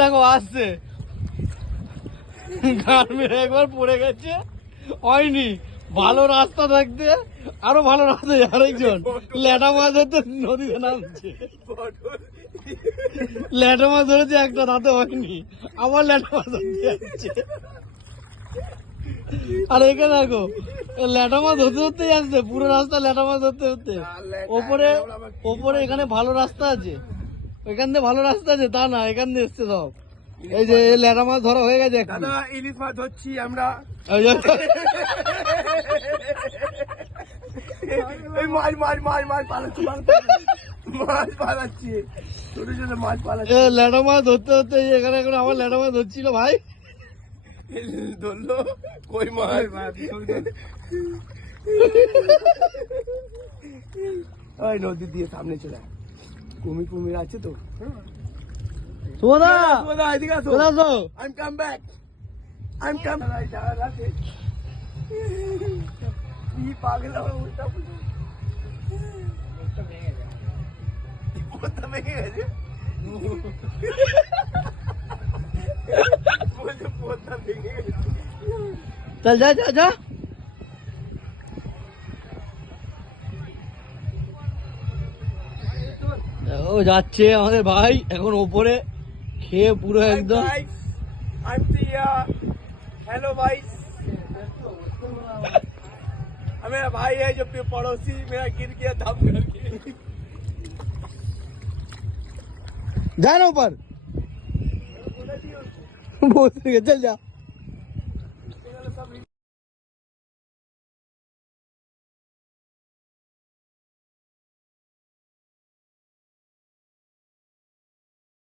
দেখো আসছে, গান মেরে একবার পড়ে গেছে, হয়নি। ভালো রাস্তা থাকতে আরো ভালো রাস্তা, আরেকজন ল্যাটা মাছ ধরতে নদীতে নামছে, ল্যাটা মাছ ধরেছে একটা, তাতে হয়নি, আবার ল্যাটা মাছ ধরতে যাচ্ছে। আর এখানে দেখো ল্যাটা মাছ ধরতে ধরতেই আসছে, পুরো রাস্তা ল্যাটা মাছ ধরতে ধরতে। ওপরে ওপরে এখানে ভালো রাস্তা আছে, এখান দিয়ে ভালো রাস্তা আছে তা না, এখান দিয়ে এসছে সব। এই যে ল্যাটা মাছ ধরা হয়ে গেছে, দাদা ইলিশ মাছ ধরছি আমরা। এই মাছ মাছ মাছ মাছ পালাচ্ছি, মাছ পালাচ্ছি, ছোট ছোট মাছ পালাচ্ছি। ল্যাটা মাছ ধরতে ধরতে এখানে এখন আমার ল্যাটা মাছ ধরছিল ভাই, ধরলো কই মাছ। ওই নদী দিয়ে সামনে চলে আয়, কুমির কুমির আছে তো। সুমদা সুমদা এদিকে আসো, চলে আসো। I'm come back, I'm come back। কি পাগল আমার উল্টা পুল্টা, পোতা ভেঙে গেছে, বলছে পোতা ভেঙে গেছে। চল যা যা যা। ও যাচ্ছে আমাদের ভাই এখন ওপরে, খেয়ে পুরো একদম। I'm Priya, hello guys। मेरा भाई है जो पड़ोसी, मेरा गिर गया दम करके। जा ना ऊपर, बोल चल जा।